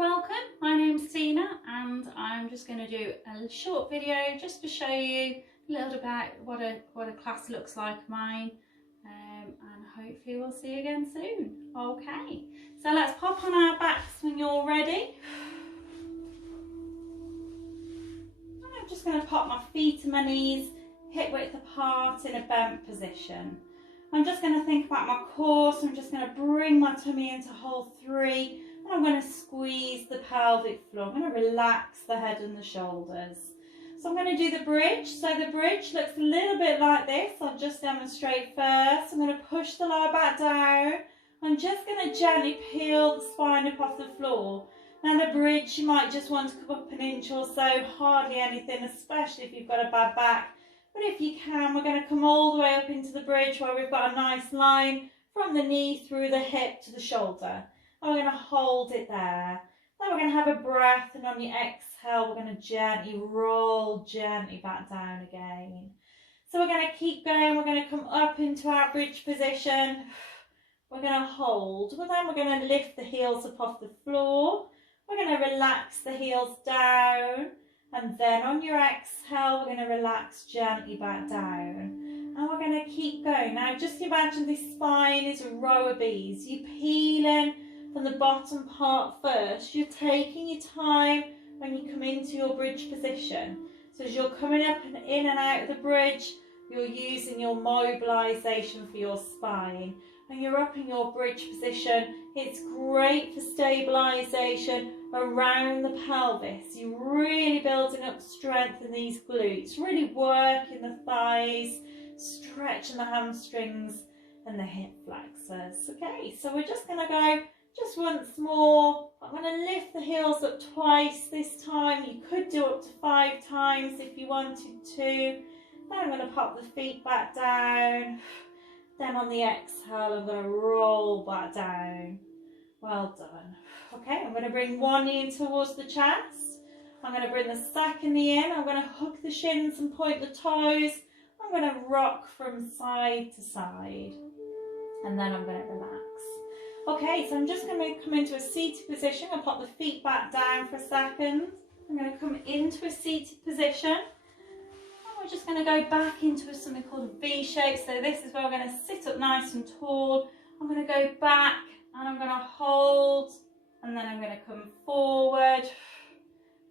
welcome. My name's Tina and I'm just going to do a short video just to show you a little about what a class looks like of mine, and hopefully we'll see you again soon. Okay, so let's pop on our backs when you're ready. And I'm just going to pop my feet to my knees, hip width apart in a bent position. I'm just going to think about my core, so I'm just going to bring my tummy into hold 3. I'm going to squeeze the pelvic floor. I'm going to relax the head and the shoulders. So I'm going to do the bridge. So the bridge looks a little bit like this. I'll just demonstrate first. I'm going to push the lower back down. I'm just going to gently peel the spine up off the floor. Now the bridge, you might just want to come up an inch or so, hardly anything, especially if you've got a bad back. But if you can, we're going to come all the way up into the bridge where we've got a nice line from the knee through the hip to the shoulder. And we're going to hold it there. Then we're going to have a breath, and on the exhale, we're going to gently roll gently back down again. So we're going to keep going. We're going to come up into our bridge position. We're going to hold, but then we're going to lift the heels up off the floor. We're going to relax the heels down, and then on your exhale, we're going to relax gently back down. And we're going to keep going. Now, just imagine this spine is a row of bees. You're peeling from the bottom part first. You're taking your time when you come into your bridge position. So as you're coming up and in and out of the bridge, you're using your mobilisation for your spine. When you're up in your bridge position, it's great for stabilisation around the pelvis. You're really building up strength in these glutes, really working the thighs, stretching the hamstrings and the hip flexors. Okay, so we're just going to go just once more. I'm going to lift the heels up twice this time. You could do up to 5 times if you wanted to. Then I'm going to pop the feet back down. Then on the exhale, I'm going to roll back down. Well done. Okay, I'm going to bring one knee in towards the chest. I'm going to bring the second knee in. I'm going to hook the shins and point the toes. I'm going to rock from side to side. And then I'm going to relax. Okay, so I'm just going to come into a seated position. I'll pop the feet back down for a second. I'm going to come into a seated position. And we're just going to go back into something called a V shape. So this is where we're going to sit up nice and tall. I'm going to go back and I'm going to hold. And then I'm going to come forward.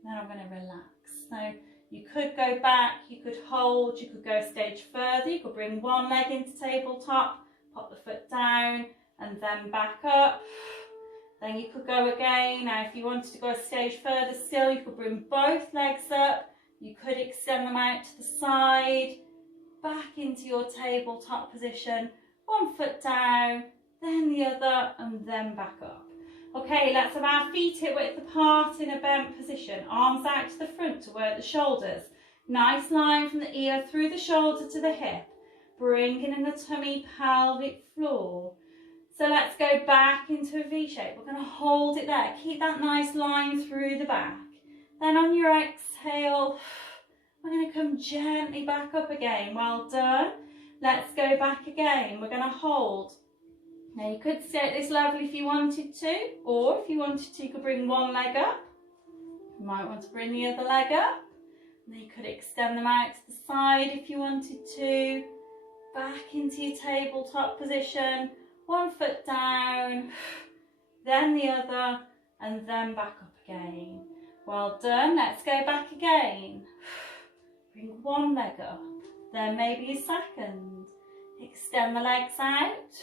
Then I'm going to relax. Now, you could go back, you could hold, you could go a stage further. You could bring one leg into tabletop, pop the foot down, and then back up. Then you could go again. Now if you wanted to go a stage further still, you could bring both legs up. You could extend them out to the side, back into your tabletop position, one foot down, then the other, and then back up. Okay, let's have our feet hip width apart in a bent position. Arms out to the front to work the shoulders. Nice line from the ear through the shoulder to the hip. Bringing in the tummy, pelvic floor. So let's go back into a V shape. We're going to hold it there. Keep that nice line through the back. Then on your exhale, we're going to come gently back up again. Well done. Let's go back again. We're going to hold. Now you could stay at this level if you wanted to, or if you wanted to, you could bring one leg up. You might want to bring the other leg up. And then you could extend them out to the side if you wanted to. Back into your tabletop position. One foot down, then the other, and then back up again. Well done. Let's go back again. Bring one leg up, then maybe a second. Extend the legs out.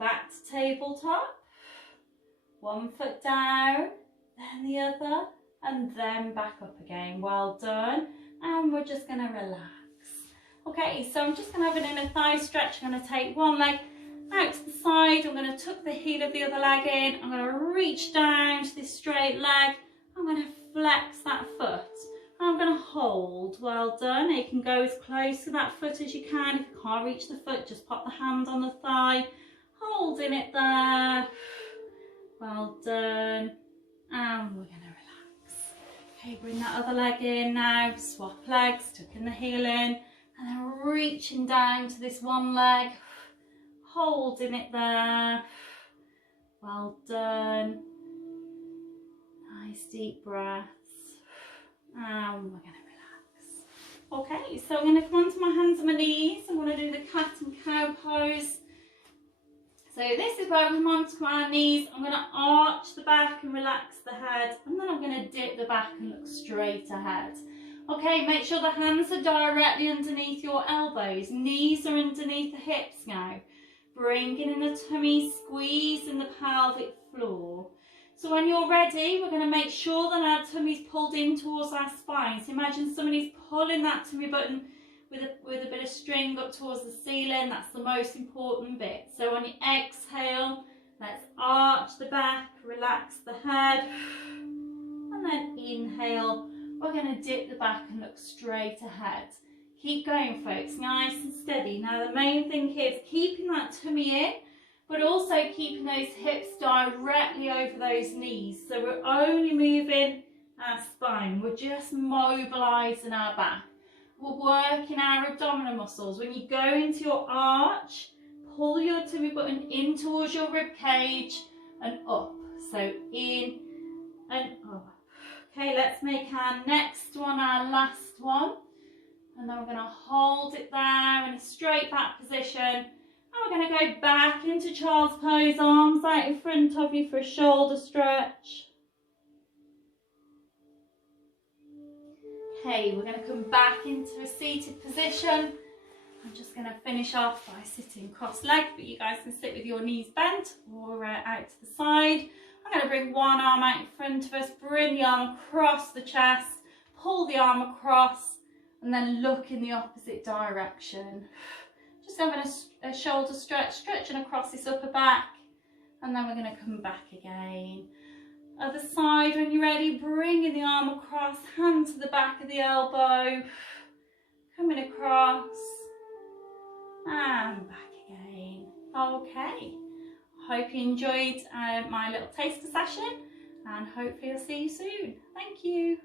Back to tabletop. One foot down, then the other, and then back up again. Well done. And we're just going to relax. Okay, so I'm just going to have an inner thigh stretch. I'm going to take one leg out to the side. I'm going to tuck the heel of the other leg in. I'm going to reach down to this straight leg. I'm going to flex that foot. I'm going to hold. Well done. You can go as close to that foot as you can. If you can't reach the foot, just pop the hand on the thigh. Holding it there. Well done. And we're going to relax. Okay, bring that other leg in now. Swap legs, tucking the heel in. And then reaching down to this one leg. Holding it there. Well done. Nice deep breaths. And we're going to relax. Okay, so I'm going to come onto my hands and my knees. I'm going to do the cat and cow pose. So this is where we come onto our knees. I'm going to arch the back and relax the head. And then I'm going to dip the back and look straight ahead. Okay, make sure the hands are directly underneath your elbows. Knees are underneath the hips now. Bringing in the tummy, squeezing the pelvic floor. So when you're ready, we're going to make sure that our tummy's pulled in towards our spine. So imagine somebody's pulling that tummy button with a bit of string up towards the ceiling. That's the most important bit. So on your exhale, let's arch the back, relax the head. And then inhale, we're going to dip the back and look straight ahead. Keep going, folks, nice and steady. Now the main thing here is keeping that tummy in, but also keeping those hips directly over those knees. So we're only moving our spine. We're just mobilising our back. We're working our abdominal muscles. When you go into your arch, pull your tummy button in towards your rib cage and up. So in and up. Okay, let's make our next one our last one. And then we're going to hold it there in a straight back position. And we're going to go back into child's pose, arms out in front of you for a shoulder stretch. Okay, we're going to come back into a seated position. I'm just going to finish off by sitting cross-legged, but you guys can sit with your knees bent or out to the side. I'm going to bring one arm out in front of us, bring the arm across the chest, pull the arm across, and then look in the opposite direction. Just having a shoulder stretch, stretching across this upper back, and then we're going to come back again. Other side, when you're ready, bringing the arm across, hand to the back of the elbow, coming across, and back again. Okay, hope you enjoyed my little taster session, and hopefully I'll see you soon. Thank you.